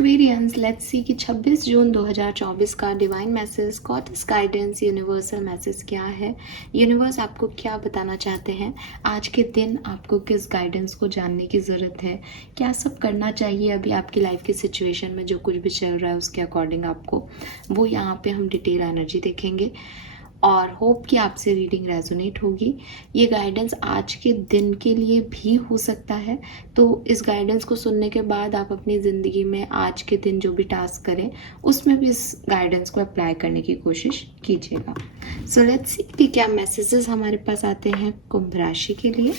Aquarians, let's see कि 26 जून 2024 का divine message, goddess guidance, universal message क्या है। यूनिवर्स आपको क्या बताना चाहते हैं आज के दिन, आपको किस गाइडेंस को जानने की ज़रूरत है, क्या सब करना चाहिए अभी आपकी लाइफ की सिचुएशन में, जो कुछ भी चल रहा है उसके अकॉर्डिंग आपको, वो यहाँ पे हम डिटेल एनर्जी देखेंगे और होप कि आपसे रीडिंग रेजोनेट होगी। ये गाइडेंस आज के दिन के लिए भी हो सकता है, तो इस गाइडेंस को सुनने के बाद आप अपनी ज़िंदगी में आज के दिन जो भी टास्क करें उसमें भी इस गाइडेंस को अप्लाई करने की कोशिश कीजिएगा। सो लेट्स सी कि क्या मैसेजेस हमारे पास आते हैं कुंभ राशि के लिए।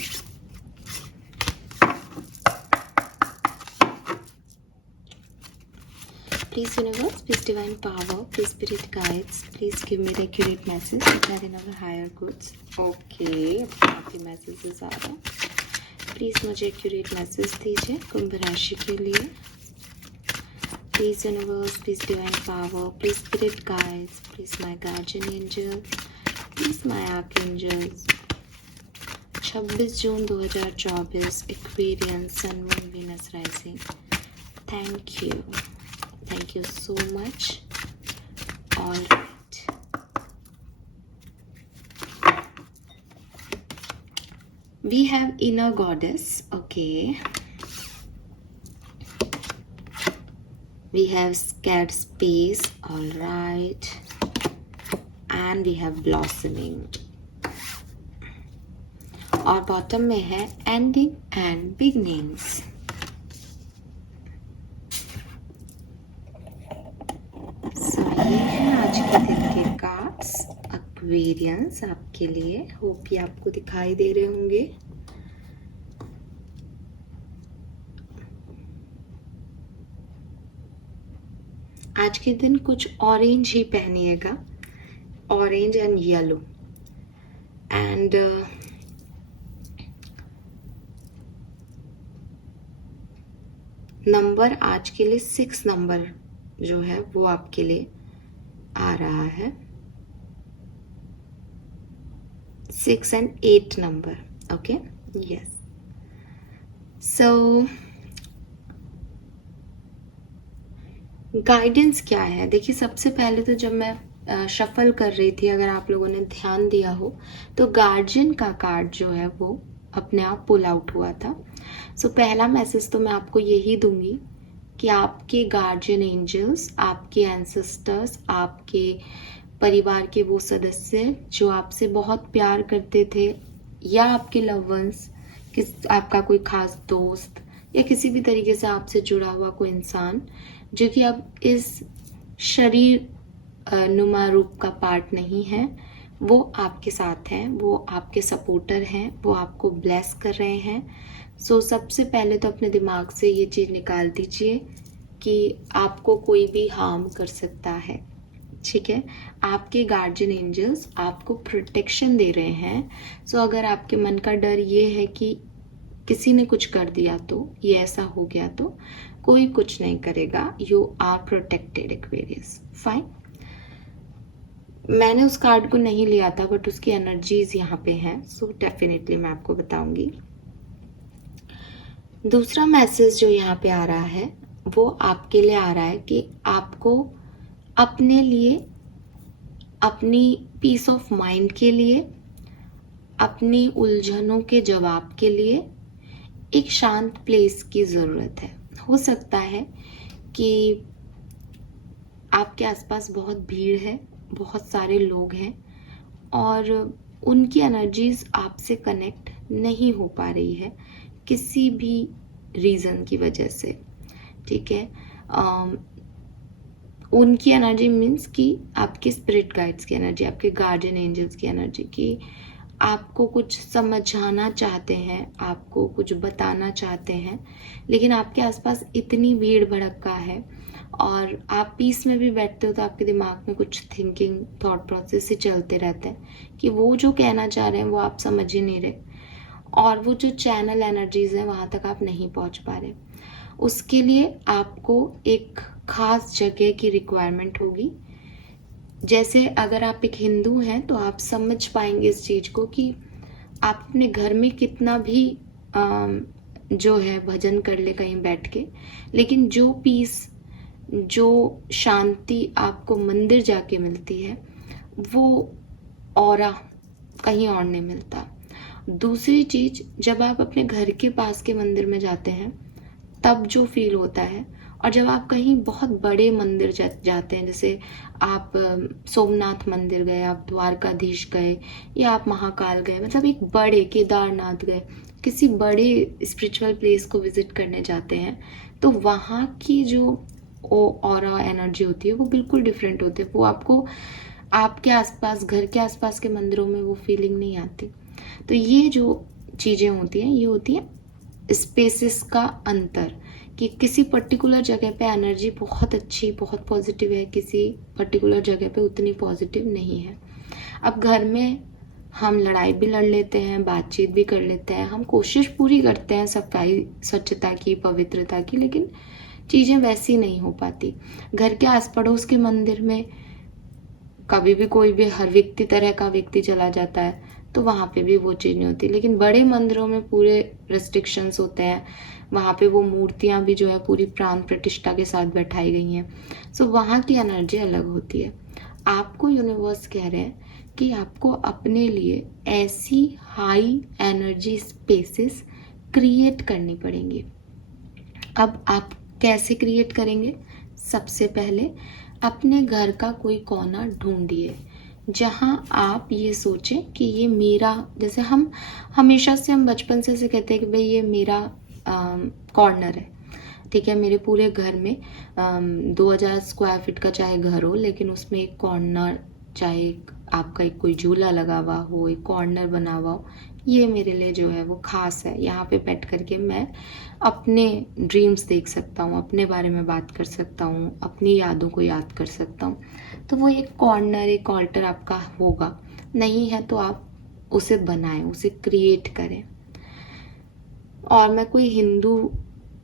Please universe, please divine power, please spirit guides, please give me the accurate message that are in our higher goods. Okay, काफी मैसेजेस आ रहे हैं। प्लीज मुझे accurate मैसेज दीजिए कुंभ राशि के लिए। Please universe, please divine power, please spirit guides, please my guardian angel, please my archangels। 26 June 2024, Aquarius, Sun, Moon, Venus rising। Thank you. Thank you so much. All right. We have inner goddess. Okay. We have scared space. All right. And we have blossoming. और bottom में है ending and beginnings. ये है आज के दिन के cards Aquarians आपके लिए। होप कि आपको दिखाई दे रहे होंगे। आज के दिन कुछ ऑरेंज ही पहनिएगा, orange and yellow. And number आज के लिए 6 नंबर जो है वो आपके लिए आ रहा है। 6 and 8 number. Okay, yes. So guidance क्या है? देखिए, सबसे पहले तो जब मैं शफल कर रही थी, अगर आप लोगों ने ध्यान दिया हो तो गार्जियन का कार्ड जो है वो अपने आप पुल आउट हुआ था। सो पहला मैसेज तो मैं आपको यही दूंगी कि आपके गार्जियन एंजल्स, आपके एंसेस्टर्स, आपके परिवार के वो सदस्य जो आपसे बहुत प्यार करते थे, या आपके लव वंस, आपका कोई खास दोस्त या किसी भी तरीके से आपसे जुड़ा हुआ कोई इंसान जो कि अब इस शरीर नुमा रूप का पार्ट नहीं है, वो आपके साथ हैं, वो आपके सपोर्टर हैं, वो आपको ब्लेस कर रहे हैं। सो सबसे पहले तो अपने दिमाग से ये चीज़ निकाल दीजिए कि आपको कोई भी हार्म कर सकता है। ठीक है, आपके गार्जियन एंजल्स आपको प्रोटेक्शन दे रहे हैं। सो अगर आपके मन का डर ये है कि किसी ने कुछ कर दिया तो, ये ऐसा हो गया तो, कोई कुछ नहीं करेगा। You are protected Aquarius. Fine. मैंने उस कार्ड को नहीं लिया था बट उसकी एनर्जीज यहाँ पे हैं, सो डेफिनेटली मैं आपको बताऊंगी। दूसरा मैसेज जो यहाँ पे आ रहा है वो आपके लिए आ रहा है कि आपको अपने लिए, अपनी पीस ऑफ माइंड के लिए, अपनी उलझनों के जवाब के लिए एक शांत प्लेस की ज़रूरत है। हो सकता है कि आपके आसपास बहुत भीड़ है, बहुत सारे लोग हैं और उनकी एनर्जीज आपसे कनेक्ट नहीं हो पा रही है किसी भी रीज़न की वजह से। ठीक है, उनकी एनर्जी मीन्स कि आपके स्पिरिट गाइड्स की एनर्जी, आपके गार्डियन एंजल्स की एनर्जी की आपको कुछ समझाना चाहते हैं, आपको कुछ बताना चाहते हैं, लेकिन आपके आसपास इतनी भीड़ भड़का है और आप पीस में भी बैठते हो तो आपके दिमाग में कुछ थिंकिंग, थॉट प्रोसेस ही चलते रहते हैं कि वो जो कहना चाह रहे हैं वो आप समझ ही नहीं रहे, और वो जो चैनल एनर्जीज हैं वहाँ तक आप नहीं पहुँच पा रहे। उसके लिए आपको एक खास जगह की रिक्वायरमेंट होगी। जैसे अगर आप एक हिंदू हैं तो आप समझ पाएंगे इस चीज़ को कि आप अपने घर में कितना भी जो है भजन कर ले कहीं बैठ के, लेकिन जो पीस जो शांति आपको मंदिर जाके मिलती है वो ऑरा कहीं और नहीं मिलता। दूसरी चीज, जब आप अपने घर के पास के मंदिर में जाते हैं तब जो फील होता है, और जब आप कहीं बहुत बड़े मंदिर जाते हैं, जैसे आप सोमनाथ मंदिर गए, आप द्वारकाधीश गए, या आप महाकाल गए, मतलब एक बड़े केदारनाथ गए, किसी बड़े स्पिरिचुअल प्लेस को विजिट करने जाते हैं, तो वहाँ की जो ऑरा एनर्जी होती है वो बिल्कुल डिफरेंट होती है। वो आपको आपके आसपास, घर के आसपास के मंदिरों में वो फीलिंग नहीं आती। तो ये जो चीज़ें होती हैं, ये होती है स्पेसेस का अंतर, कि किसी पर्टिकुलर जगह पे एनर्जी बहुत अच्छी, बहुत पॉजिटिव है, किसी पर्टिकुलर जगह पे उतनी पॉजिटिव नहीं है। अब घर में हम लड़ाई भी लड़ लेते हैं, बातचीत भी कर लेते हैं, हम कोशिश पूरी करते हैं सफाई, स्वच्छता की, पवित्रता की, लेकिन चीज़ें वैसी नहीं हो पाती। घर के आस पड़ोस के मंदिर में कभी भी कोई भी हर व्यक्ति तरह का व्यक्ति चला जाता है, तो वहाँ पे भी वो चीज़ नहीं होती। लेकिन बड़े मंदिरों में पूरे रेस्ट्रिक्शंस होते हैं, वहाँ पे वो मूर्तियाँ भी जो है पूरी प्राण प्रतिष्ठा के साथ बैठाई गई हैं। सो वहाँ की एनर्जी अलग होती है। आपको यूनिवर्स कह रहे हैं कि आपको अपने लिए ऐसी हाई एनर्जी स्पेसेस क्रिएट करनी पड़ेंगी। अब आप कैसे क्रिएट करेंगे? सबसे पहले अपने घर का कोई कोना ढूंढिए जहां आप ये सोचें कि ये मेरा, जैसे हम हमेशा से, हम बचपन से कहते हैं कि भाई ये मेरा कॉर्नर है, ठीक है। मेरे पूरे घर में 2000 स्क्वायर फीट का चाहे घर हो, लेकिन उसमें एक कॉर्नर, चाहे आपका एक कोई झूला लगा हुआ हो, एक कॉर्नर बना हुआ हो, ये मेरे लिए जो है वो खास है। यहाँ पे बैठ करके मैं अपने ड्रीम्स देख सकता हूँ, अपने बारे में बात कर सकता हूँ, अपनी यादों को याद कर सकता हूँ। तो वो एक कॉर्नर, एक ऑल्टर आपका होगा। नहीं है तो आप उसे बनाएं, उसे क्रिएट करें। और मैं कोई हिंदू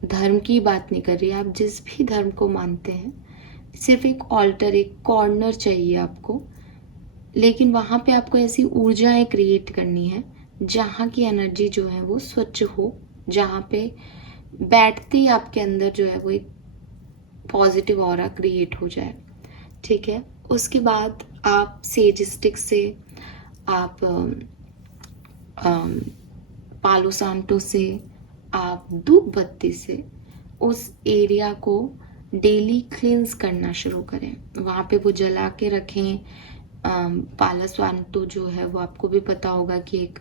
धर्म की बात नहीं कर रही, आप जिस भी धर्म को मानते हैं, सिर्फ एक ऑल्टर, एक कॉर्नर चाहिए आपको। लेकिन वहाँ पे आपको ऐसी ऊर्जाएं क्रिएट करनी है जहाँ की एनर्जी जो है वो स्वच्छ हो, जहाँ पे बैठते ही आपके अंदर जो है वो एक पॉजिटिव ऑरा क्रिएट हो जाए, ठीक है। उसके बाद आप सेज स्टिक से, आप पालो सांटो से, आप धूप बत्ती से उस एरिया को डेली क्लींस करना शुरू करें। वहाँ पे वो जला के रखें। पालो सांटो जो है वो आपको भी पता होगा कि एक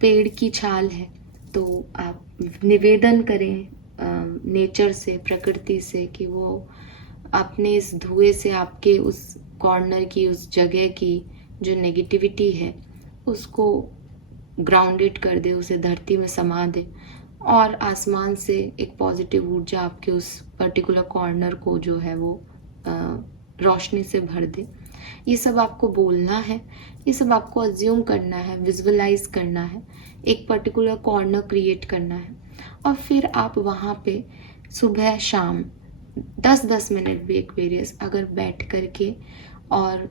पेड़ की छाल है, तो आप निवेदन करें नेचर से, प्रकृति से, कि वो अपने इस धुएं से आपके उस कॉर्नर की, उस जगह की जो नेगेटिविटी है उसको ग्राउंडेड कर दे, उसे धरती में समा दे, और आसमान से एक पॉजिटिव ऊर्जा आपके उस पर्टिकुलर कॉर्नर को जो है वो रोशनी से भर दे। ये सब आपको बोलना है, ये सब आपको अज्यूम करना है, विजुअलाइज करना है, एक पर्टिकुलर कॉर्नर क्रिएट करना है। और फिर आप वहाँ पे सुबह शाम 10-10 मिनट भी एक वेरियस अगर बैठ करके और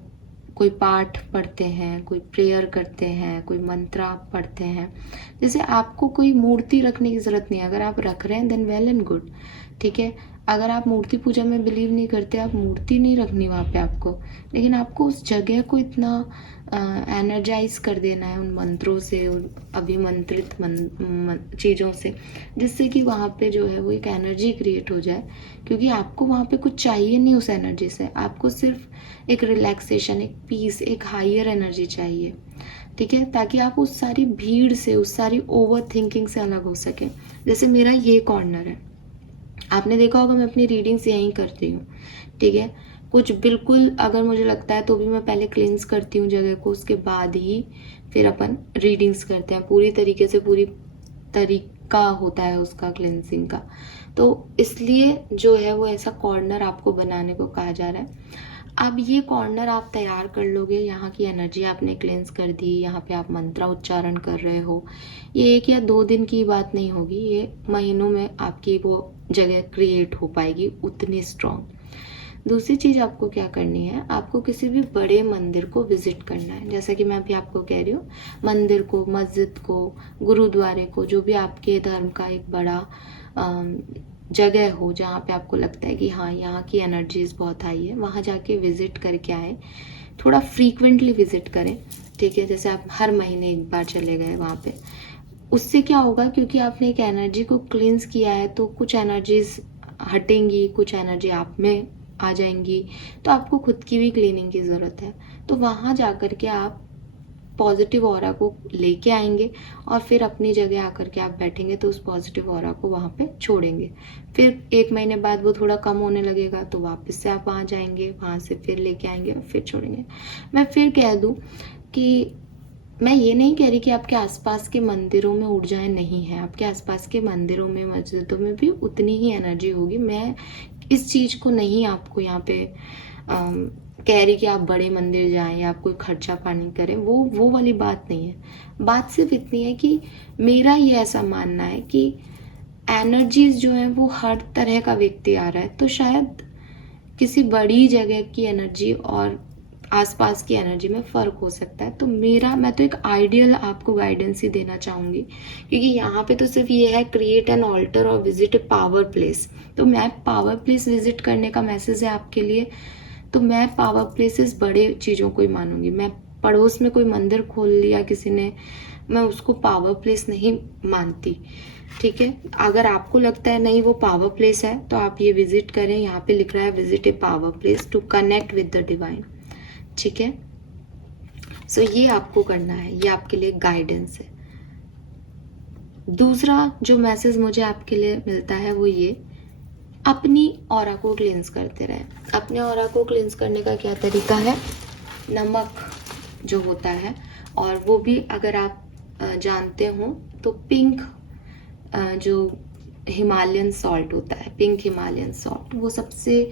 कोई पाठ पढ़ते हैं, कोई प्रेयर करते हैं, कोई मंत्र पढ़ते हैं, जैसे आपको कोई मूर्ति रखने की ज़रूरत नहीं है। अगर आप रख रहे हैं देन वेल एंड गुड, ठीक है। अगर आप मूर्ति पूजा में बिलीव नहीं करते, आप मूर्ति नहीं रखनी वहाँ पे आपको, लेकिन आपको उस जगह को इतना एनर्जाइज कर देना है उन मंत्रों से, उन अभिमंत्रित चीज़ों से, जिससे कि वहाँ पे जो है वो एक एनर्जी क्रिएट हो जाए। क्योंकि आपको वहाँ पे कुछ चाहिए नहीं उस एनर्जी से, आपको सिर्फ एक रिलैक्सेशन, एक पीस, एक हायर एनर्जी चाहिए, ठीक है, ताकि आप उस सारी भीड़ से, उस सारी ओवर थिंकिंग से अलग हो सके। जैसे मेरा ये कॉर्नर है, आपने देखा होगा मैं अपनी रीडिंग्स यहीं करती हूँ, ठीक है। कुछ बिल्कुल अगर मुझे लगता है तो भी मैं पहले क्लींस करती हूँ जगह को, उसके बाद ही फिर अपन रीडिंग्स करते हैं। पूरी तरीके से, पूरी तरीका होता है उसका क्लींसिंग का। तो इसलिए जो है वो ऐसा कॉर्नर आपको बनाने को कहा जा रहा है। अब ये कॉर्नर आप तैयार कर लोगे, यहाँ की एनर्जी आपने क्लेंस कर दी, यहाँ पे आप मंत्र उच्चारण कर रहे हो, ये 1 या 2 दिन की बात नहीं होगी, ये महीनों में आपकी वो जगह क्रिएट हो पाएगी उतनी स्ट्रॉन्ग। दूसरी चीज़ आपको क्या करनी है, आपको किसी भी बड़े मंदिर को विजिट करना है। जैसा कि मैं अभी आपको कह रही हूँ, मंदिर को, मस्जिद को, गुरुद्वारे को, जो भी आपके धर्म का एक बड़ा जगह हो जहाँ पे आपको लगता है कि हाँ यहाँ की एनर्जीज बहुत हाई है, वहाँ जाके विजिट करके आए। थोड़ा फ्रीक्वेंटली विजिट करें, ठीक है, जैसे आप हर महीने एक बार चले गए वहाँ पे। उससे क्या होगा, क्योंकि आपने एक एनर्जी को क्लींस किया है तो कुछ एनर्जीज हटेंगी, कुछ एनर्जी आप में आ जाएंगी, तो आपको खुद की भी क्लीनिंग की ज़रूरत है। तो वहाँ जा कर के आप पॉजिटिव ऑरा को लेके आएंगे और फिर अपनी जगह आकर के आप बैठेंगे तो उस पॉजिटिव ऑरा को वहाँ पे छोड़ेंगे। फिर 1 महीने बाद वो थोड़ा कम होने लगेगा तो वापस से आप वहाँ जाएंगे, वहाँ से फिर लेके आएंगे और फिर छोड़ेंगे। मैं फिर कह दूँ कि मैं ये नहीं कह रही कि आपके आसपास के मंदिरों में ऊर्जाएं नहीं हैं, आपके आसपास के मंदिरों में मस्जिदों में भी उतनी ही एनर्जी होगी। मैं इस चीज़ को नहीं आपको यहाँ पे कह रही कि आप बड़े मंदिर जाएं या आप कोई खर्चा पानी करें, वो वाली बात नहीं है। बात सिर्फ इतनी है कि मेरा ये ऐसा मानना है कि एनर्जीज जो है वो हर तरह का व्यक्ति आ रहा है, तो शायद किसी बड़ी जगह की एनर्जी और आसपास की एनर्जी में फ़र्क हो सकता है। तो मैं तो एक आइडियल आपको गाइडेंस ही देना चाहूँगी, क्योंकि यहाँ पे तो सिर्फ ये है क्रिएट एन ऑल्टर और विजिट ए पावर प्लेस। तो मैं पावर प्लेस विजिट करने का मैसेज है आपके लिए, तो मैं पावर प्लेसेस बड़े चीज़ों को ही मानूंगी। मैं पड़ोस में कोई मंदिर खोल लिया किसी ने, मैं उसको पावर प्लेस नहीं मानती, ठीक है। अगर आपको लगता है नहीं वो पावर प्लेस है तो आप ये विजिट करें, यहाँ पे लिख रहा है visit a power place to connect with the divine, ठीक है। सो ये आपको करना है, ये आपके लिए गाइडेंस है। दूसरा जो मैसेज मुझे आपके लिए मिलता है वो ये, अपनी ऑरा को क्लींस करते रहे। अपने ऑरा को क्लींस करने का क्या तरीका है, नमक जो होता है, और वो भी अगर आप जानते हो तो पिंक जो हिमालयन सॉल्ट होता है, पिंक हिमालयन सॉल्ट, वो सबसे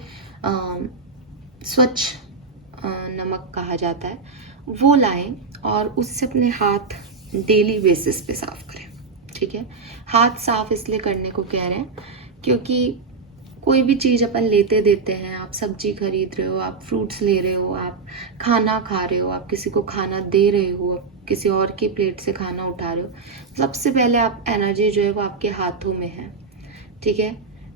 स्वच्छ नमक कहा जाता है, वो लाएं और उससे अपने हाथ डेली बेसिस पे साफ करें, ठीक है। हाथ साफ इसलिए करने को कह रहे हैं क्योंकि कोई भी चीज़ अपन लेते देते हैं, आप सब्जी खरीद रहे हो, आप फ्रूट्स ले रहे हो, आप खाना खा रहे हो, आप किसी को खाना दे रहे हो, किसी और की प्लेट से खाना उठा रहे हो, सबसे पहले आप एनर्जी जो है वो आपके हाथों में है, ठीक है।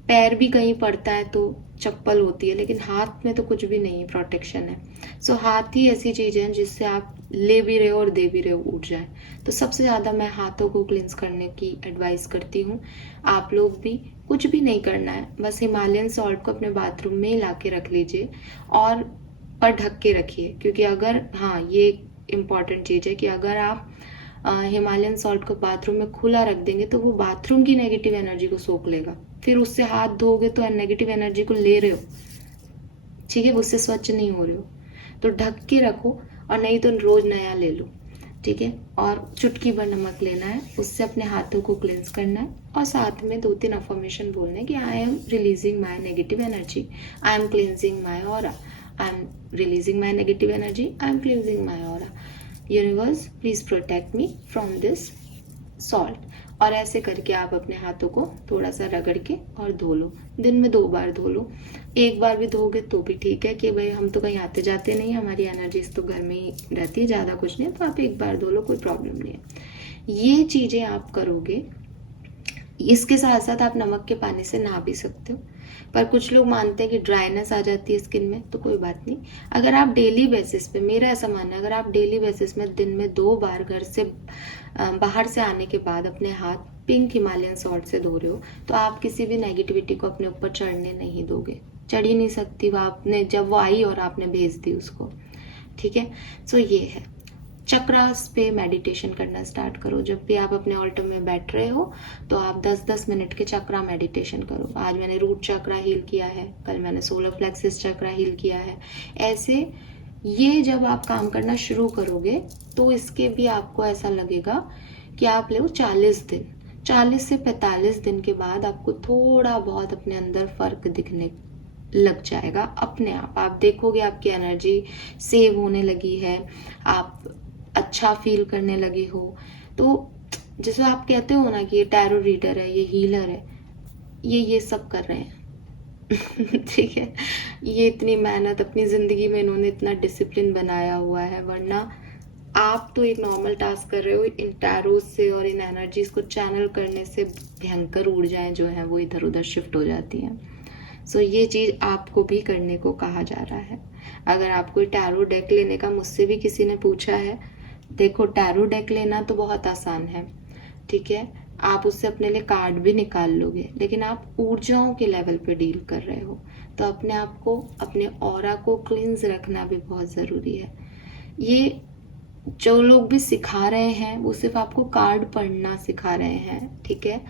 पैर भी कहीं पड़ता है तो चप्पल होती है, लेकिन हाथ में तो कुछ भी नहीं, प्रोटेक्शन है। सो हाथ ही ऐसी चीज़ है जिससे आप ले भी रहे हो और दे भी रहे हो, उठ जाए। तो सबसे ज़्यादा मैं हाथों को क्लींस करने की एडवाइस करती हूँ। आप लोग भी कुछ भी नहीं करना है, बस हिमालयन सॉल्ट को अपने बाथरूम में ला के रख लीजिए और पर ढक के रखिए, क्योंकि अगर, हाँ ये इम्पॉर्टेंट चीज़ है कि अगर आप हिमालयन सॉल्ट को बाथरूम में खुला रख देंगे तो वो बाथरूम की नेगेटिव एनर्जी को सोख लेगा, फिर उससे हाथ धोगे तो नेगेटिव एनर्जी को ले रहे हो, ठीक है, उससे स्वच्छ नहीं हो रहे हो। तो ढक के रखो, और नहीं तो रोज नया ले लो, ठीक है। और चुटकी भर नमक लेना है, उससे अपने हाथों को क्लेंस करना है, और साथ में 2-3 अफर्मेशन बोलना है कि I am releasing my negative energy, I am cleansing my aura, I am releasing my negative energy, I am cleansing my aura, universe please protect me from this salt. और ऐसे करके आप अपने हाथों को थोड़ा सा रगड़ के और धो लो। दिन में 2 बार धो लो, 1 बार भी धोगे तो भी ठीक है कि भाई हम तो कहीं आते जाते नहीं, हमारी एनर्जीज तो घर में ही रहती है, ज़्यादा कुछ नहीं है, तो आप 1 बार धो लो, कोई प्रॉब्लम नहीं है। ये चीज़ें आप करोगे। इसके साथ साथ आप नमक के पानी से नहा भी सकते हो, पर कुछ लोग मानते हैं कि ड्राइनेस आ जाती है स्किन में, तो कोई बात नहीं। अगर आप डेली बेसिस पे, मेरा ऐसा मानना है, अगर आप डेली बेसिस में दिन में 2 बार घर से बाहर से आने के बाद अपने हाथ पिंक हिमालयन सॉल्ट से धो रहे हो, तो आप किसी भी नेगेटिविटी को अपने ऊपर चढ़ने नहीं दोगे। चढ़ ही नहीं सकती वो, आपने जब वो आई और आपने भेज दी उसको, ठीक है। सो ये है, चक्रास पे मेडिटेशन करना स्टार्ट करो। जब भी आप अपने ऑल्टर में बैठ रहे हो तो आप 10-10 मिनट के चक्रा मेडिटेशन करो। आज मैंने रूट चक्रा हील किया है, कल मैंने सोलर प्लेक्सिस चक्रा हील किया है। ऐसे ये जब आप काम करना शुरू करोगे तो इसके भी आपको ऐसा लगेगा कि आप ले 40 दिन, 40 से 45 दिन के बाद आपको थोड़ा बहुत अपने अंदर फर्क दिखने लग जाएगा अपने आप देखोगे आपकी एनर्जी सेव होने लगी है, आप अच्छा फील करने लगे हो। तो जैसे आप कहते हो ना कि ये टैरो रीडर है, ये हीलर है, ये सब कर रहे हैं ठीक है। ये इतनी मेहनत अपनी ज़िंदगी में इन्होंने इतना डिसिप्लिन बनाया हुआ है, वरना आप तो एक नॉर्मल टास्क कर रहे हो, इन टैरो से और इन एनर्जीज को चैनल करने से भयंकर ऊर्जाएं जो हैं वो इधर उधर शिफ्ट हो जाती हैं। सो ये चीज़ आपको भी करने को कहा जा रहा है। अगर आपको टैरो डेक लेने का मुझसे भी किसी ने पूछा है, देखो टैरो डेक लेना तो बहुत आसान है, ठीक है, आप उससे अपने लिए कार्ड भी निकाल लोगे, लेकिन आप ऊर्जाओं के लेवल पे डील कर रहे हो, तो अपने आप को, अपने ऑरा को क्लींस रखना भी बहुत ज़रूरी है। ये जो लोग भी सिखा रहे हैं वो सिर्फ आपको कार्ड पढ़ना सिखा रहे हैं, ठीक है,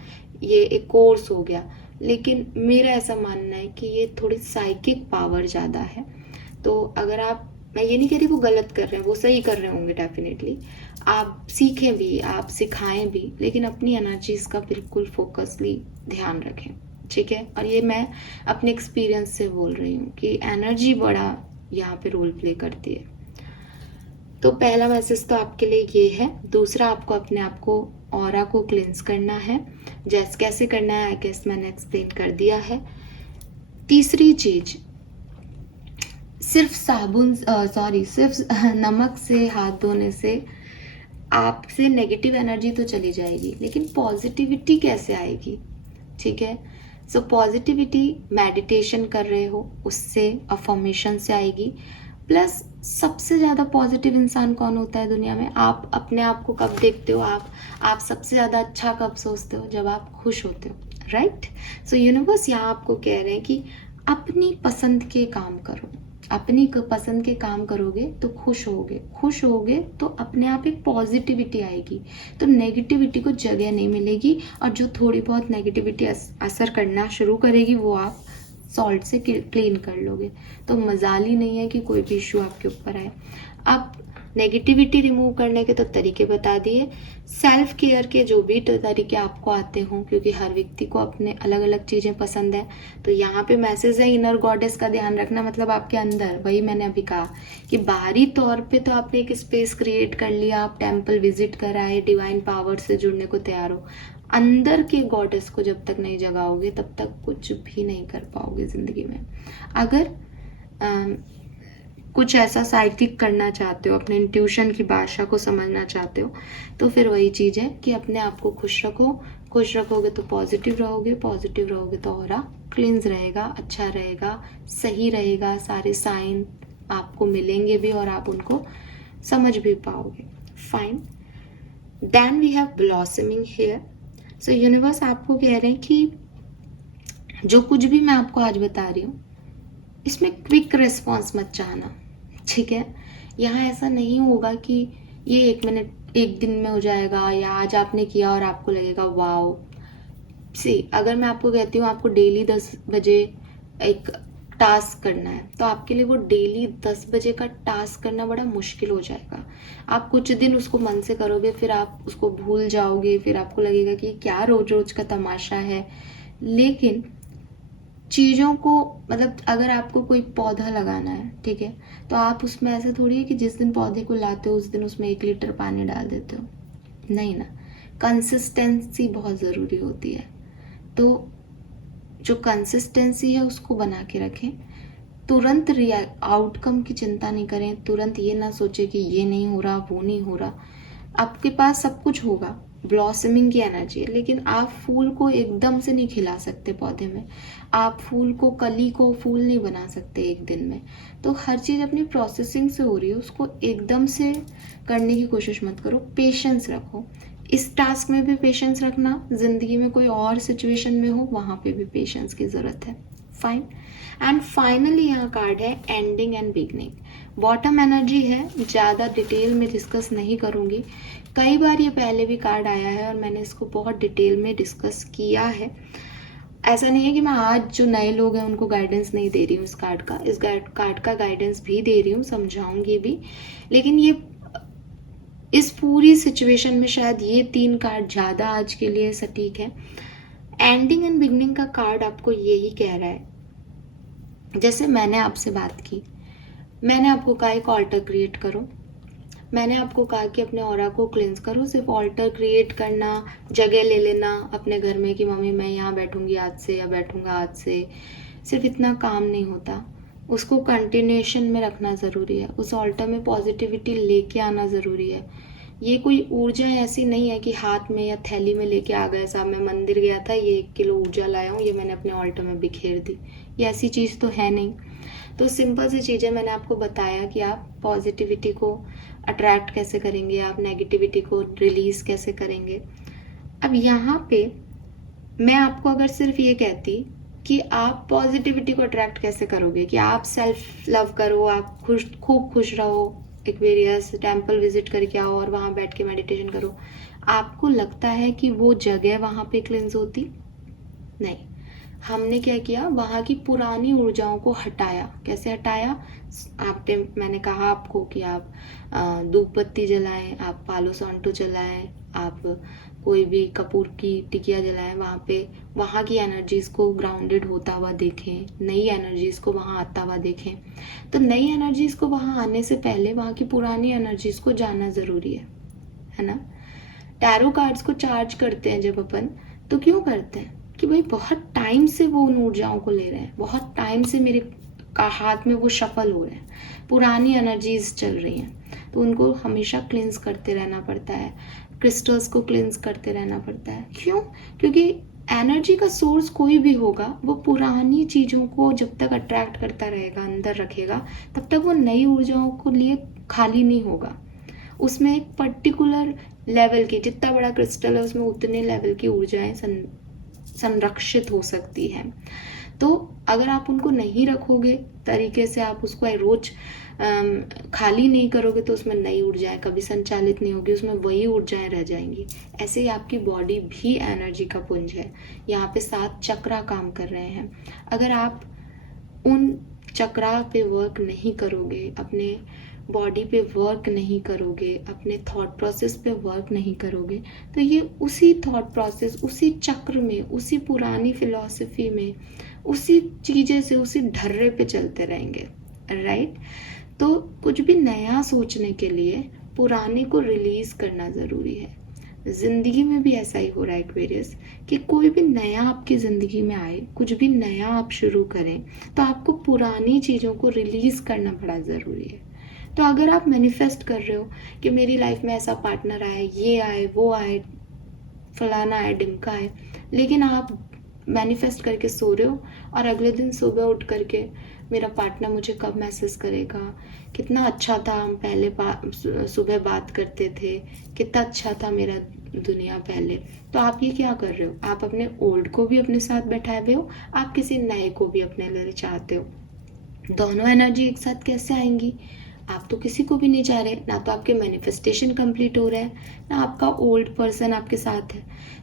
ये एक कोर्स हो गया, लेकिन मेरा ऐसा मानना है कि ये थोड़ी साइकिक पावर ज़्यादा है। तो अगर आप, मैं ये नहीं कह रही वो गलत कर रहे हैं, वो सही कर रहे होंगे डेफिनेटली, आप सीखें भी, आप सिखाएं भी, लेकिन अपनी एनर्जीज का बिल्कुल फोकसली ध्यान रखें, ठीक है। और ये मैं अपने एक्सपीरियंस से बोल रही हूँ कि एनर्जी बड़ा यहाँ पे रोल प्ले करती है। तो पहला मैसेज तो आपके लिए ये है। दूसरा, आपको अपने आप को, ऑरा को क्लिंस करना है। जैसे कैसे करना है आई गेस मैंने एक्सप्लेन कर दिया है। तीसरी चीज, सिर्फ सिर्फ नमक से हाथ धोने से आपसे नेगेटिव एनर्जी तो चली जाएगी, लेकिन पॉजिटिविटी कैसे आएगी, ठीक है। सो पॉजिटिविटी मेडिटेशन कर रहे हो उससे, अफर्मेशन से आएगी। प्लस सबसे ज़्यादा पॉजिटिव इंसान कौन होता है दुनिया में? आप अपने आप को कब देखते हो? आप सबसे ज़्यादा अच्छा कब सोचते हो? जब आप खुश होते हो, राइट। सो यूनिवर्स यहाँ आपको कह रहे हैं कि अपनी पसंद के काम करो, अपनी पसंद के काम करोगे तो खुश होगे तो अपने आप एक पॉजिटिविटी आएगी, तो नेगेटिविटी को जगह नहीं मिलेगी, और जो थोड़ी बहुत नेगेटिविटी असर करना शुरू करेगी वो आप सॉल्ट से क्लीन कर लोगे। तो मजाल ही नहीं है कि कोई भी इशू आपके ऊपर आए। अब नेगेटिविटी रिमूव करने के तो तरीके बता दिए, सेल्फ केयर के जो भी तरीके आपको आते हों, क्योंकि हर व्यक्ति को अपने अलग अलग चीज़ें पसंद है। तो यहाँ पे मैसेज है इनर गॉडेस का ध्यान रखना, मतलब आपके अंदर, वही मैंने अभी कहा कि बाहरी तौर पे तो आपने एक स्पेस क्रिएट कर लिया, आप टेम्पल विजिट कर आए, डिवाइन पावर से जुड़ने को तैयार हो, अंदर के गॉडेस को जब तक नहीं जगाओगे तब तक कुछ भी नहीं कर पाओगे ज़िंदगी में। अगर कुछ ऐसा साइकिक करना चाहते हो, अपने इंट्यूशन की भाषा को समझना चाहते हो, तो फिर वही चीज़ है कि अपने आप को खुश रखो। खुश रखोगे तो पॉजिटिव रहोगे तो ऑरा क्लींस रहेगा, अच्छा रहेगा, सही रहेगा, सारे साइन आपको मिलेंगे भी और आप उनको समझ भी पाओगे। Fine, then we have blossoming here. So universe आपको कह रहे हैं कि जो कुछ भी मैं आपको आज बता रही हूँ इसमें क्विक रिस्पॉन्स मत चाहना, ठीक है। यहाँ ऐसा नहीं होगा कि ये 1 मिनट 1 दिन में हो जाएगा, या आज आपने किया और आपको लगेगा वाओ। सी, अगर मैं आपको कहती हूँ आपको डेली 10 बजे एक टास्क करना है, तो आपके लिए वो डेली 10 बजे का टास्क करना बड़ा मुश्किल हो जाएगा। आप कुछ दिन उसको मन से करोगे, फिर आप उसको भूल जाओगे, फिर आपको लगेगा कि क्या रोज रोज का तमाशा है। लेकिन चीज़ों को, मतलब अगर आपको कोई पौधा लगाना है, ठीक है, तो आप उसमें ऐसे थोड़ी है कि जिस दिन पौधे को लाते हो उस दिन उसमें 1 लीटर पानी डाल देते हो, नहीं ना। कंसिस्टेंसी बहुत ज़रूरी होती है। तो जो कंसिस्टेंसी है उसको बना के रखें। तुरंत आउटकम की चिंता नहीं करें, तुरंत ये ना सोचे कि ये नहीं हो रहा, वो नहीं हो रहा। आपके पास सब कुछ होगा, ब्लॉसमिंग की एनर्जी है, लेकिन आप फूल को एकदम से नहीं खिला सकते पौधे में, आप फूल को, कली को फूल नहीं बना सकते एक दिन में। तो हर चीज़ अपनी प्रोसेसिंग से हो रही है, उसको एकदम से करने की कोशिश मत करो, पेशेंस रखो। इस टास्क में भी पेशेंस रखना, ज़िंदगी में कोई और सिचुएशन में हो वहाँ पे भी पेशेंस की ज़रूरत है। फाइन, एंड फाइनली यहाँ कार्ड है ending and beginning. Bottom energy है, ज़्यादा डिटेल में डिस्कस नहीं करूँगी, कई बार ये पहले भी कार्ड आया है और मैंने इसको बहुत डिटेल में डिस्कस किया है। ऐसा नहीं है कि मैं आज जो नए लोग हैं उनको गाइडेंस नहीं दे रही हूँ इस कार्ड का, इस कार्ड का गाइडेंस भी दे रही हूँ, समझाऊंगी भी, लेकिन ये इस पूरी सिचुएशन में शायद ये 3 कार्ड ज़्यादा आज के लिए सटीक है। एंडिंग एंड बिगनिंग का कार्ड आपको यही कह रहा है, जैसे मैंने आपसे बात की, मैंने आपको कहा एक ऑल्टर क्रिएट करो, मैंने आपको कहा कि अपने ऑरा को क्लींस करो। सिर्फ ऑल्टर क्रिएट करना, जगह ले लेना अपने घर में कि मम्मी मैं यहाँ बैठूंगी आज से या बैठूंगा आज से, सिर्फ इतना काम नहीं होता। उसको कंटिन्यूएशन में रखना ज़रूरी है, उस ऑल्टर में पॉजिटिविटी लेके आना ज़रूरी है। ये कोई ऊर्जा ऐसी नहीं है कि हाथ में या थैली में लेके आ गए, साहब मैं मंदिर गया था, ये 1 किलो ऊर्जा लाया हूँ, ये मैंने अपने ऑल्टर में बिखेर दी। ये ऐसी चीज़ तो है नहीं। तो सिंपल सी चीज़ें मैंने आपको बताया कि आप पॉजिटिविटी को अट्रैक्ट कैसे करेंगे, आप नेगेटिविटी को रिलीज़ कैसे करेंगे। अब यहाँ पे मैं आपको अगर सिर्फ ये कहती कि आप पॉजिटिविटी को अट्रैक्ट कैसे करोगे, कि आप सेल्फ लव करो, आप खूब खुश रहो, एक्वेरियस टेम्पल विजिट करके आओ और वहाँ बैठ के मेडिटेशन करो, आपको लगता है कि वो जगह वहाँ पे क्लिंज होती? नहीं। हमने क्या किया, वहाँ की पुरानी ऊर्जाओं को हटाया। कैसे हटाया? आपने मैंने कहा आपको कि आप धूप बत्ती जलाएं, आप पालो सांटो जलाएं, आप कोई भी कपूर की टिकिया जलाएं, वहाँ पे वहाँ की एनर्जीज़ को ग्राउंडेड होता हुआ देखें, नई एनर्जीज़ को वहाँ आता हुआ देखें। तो नई एनर्जीज़ को वहाँ आने से पहले वहाँ की पुरानी एनर्जीज़ को जानना ज़रूरी है ना। टैरो कार्ड्स को चार्ज करते हैं जब अपन, तो क्यों करते हैं कि भाई बहुत टाइम से वो उन ऊर्जाओं को ले रहे हैं, बहुत टाइम से मेरे का हाथ में वो शफल हो रहे हैं, पुरानी एनर्जीज चल रही हैं, तो उनको हमेशा क्लिंस करते रहना पड़ता है, क्रिस्टल्स को क्लिंस करते रहना पड़ता है। क्यों? क्योंकि एनर्जी का सोर्स कोई भी होगा, वो पुरानी चीज़ों को जब तक अट्रैक्ट करता रहेगा, अंदर रखेगा, तब तक वो नई ऊर्जाओं को लिए खाली नहीं होगा। उसमें एक पर्टिकुलर लेवल की, जितना बड़ा क्रिस्टल है उसमें उतने लेवल की ऊर्जाएं संरक्षित हो सकती हैं। तो अगर आप उनको नहीं रखोगे तरीके से, आप उसको रोज खाली नहीं करोगे, तो उसमें नई ऊर्जाएं कभी संचालित नहीं होगी, उसमें वही ऊर्जाएं रह जाएंगी। ऐसे ही आपकी बॉडी भी एनर्जी का पुंज है। यहाँ पे 7 चक्रा काम कर रहे हैं। अगर आप उन चक्रा पे वर्क नहीं करोगे, अपने बॉडी पे वर्क नहीं करोगे, अपने थॉट प्रोसेस पे वर्क नहीं करोगे, तो ये उसी थॉट प्रोसेस, उसी चक्र में, उसी पुरानी फिलॉसफी में, उसी चीज़ें से, उसी ढर्रे पे चलते रहेंगे, राइट। तो कुछ भी नया सोचने के लिए पुराने को रिलीज करना ज़रूरी है। ज़िंदगी में भी ऐसा ही हो रहा है एक्वेरियस, कि कोई भी नया आपकी ज़िंदगी में आए, कुछ भी नया आप शुरू करें, तो आपको पुरानी चीज़ों को रिलीज़ करना बड़ा ज़रूरी है। तो अगर आप मैनिफेस्ट कर रहे हो कि मेरी लाइफ में ऐसा पार्टनर आए, ये आए, वो आए, फलाना आए, ढिमका आए, लेकिन आप मैनिफेस्ट करके सो रहे हो और अगले दिन सुबह उठ करके मेरा पार्टनर मुझे कब मैसेज करेगा, कितना अच्छा था हम पहले सुबह बात करते थे, कितना अच्छा था मेरा दुनिया पहले, तो आप ये क्या कर रहे हो? आप अपने ओल्ड को भी अपने साथ बैठाए हुए हो, आप किसी नए को भी अपने लिए चाहते हो। दोनों एनर्जी एक साथ कैसे आएंगी? आप तो किसी को भी नहीं चाह रहे, ना तो आपके मैनिफेस्टेशन कंप्लीट हो रहा है, ना आपका ओल्ड पर्सन आपके साथ है।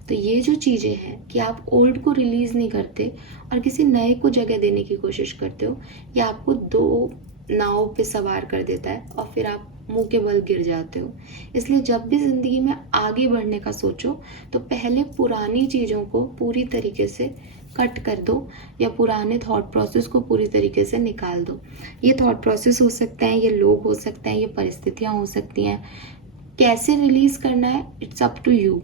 तो ये जो चीज़ें हैं कि आप ओल्ड को रिलीज़ नहीं करते और किसी नए को जगह देने की कोशिश करते हो, या आपको 2 नाव पे सवार कर देता है और फिर आप मुंह के बल गिर जाते हो। इसलिए जब भी ज़िंदगी में आगे बढ़ने का सोचो, तो पहले पुरानी चीज़ों को पूरी तरीके से कट कर दो, या पुराने थॉट प्रोसेस को पूरी तरीके से निकाल दो। ये थॉट प्रोसेस हो सकते हैं, ये लोग हो सकते हैं, ये परिस्थितियाँ हो सकती हैं। कैसे रिलीज़ करना है, इट्स अप टू यू।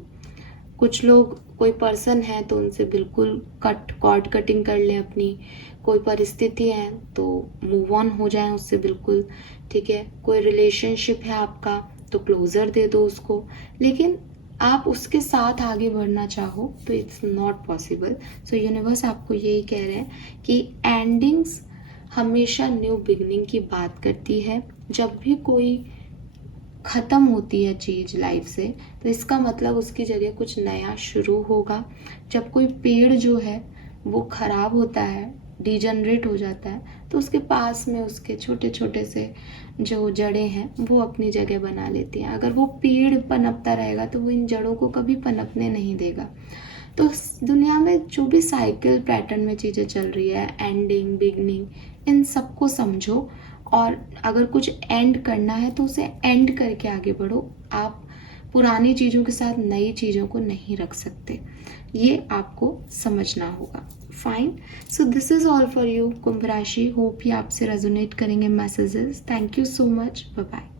कुछ लोग, कोई पर्सन है तो उनसे बिल्कुल कॉर्ड कटिंग कर लें अपनी, कोई परिस्थिति है तो मूव ऑन हो जाएं उससे बिल्कुल, ठीक है। कोई रिलेशनशिप है आपका तो क्लोजर दे दो उसको, लेकिन आप उसके साथ आगे बढ़ना चाहो तो it's not possible. So universe आपको यही कह रहे हैं कि एंडिंग्स हमेशा न्यू बिगनिंग की बात करती है। जब भी कोई ख़त्म होती है चीज़ लाइफ से, तो इसका मतलब उसकी जगह कुछ नया शुरू होगा। जब कोई पेड़ जो है वो ख़राब होता है, डिजनरेट हो जाता है, तो उसके पास में उसके छोटे छोटे से जो जड़ें हैं वो अपनी जगह बना लेती हैं। अगर वो पेड़ पनपता रहेगा तो वो इन जड़ों को कभी पनपने नहीं देगा। तो दुनिया में जो भी साइकिल पैटर्न में चीज़ें चल रही है, एंडिंग, बिगनिंग, इन सबको समझो, और अगर कुछ एंड करना है तो उसे एंड करके आगे बढ़ो। आप पुरानी चीज़ों के साथ नई चीज़ों को नहीं रख सकते, ये आपको समझना होगा। Fine, so this is all for you Kumbh rashi. Hope ये आपसे रेजोनेट करेंगे messages. Thank you so much, bye bye.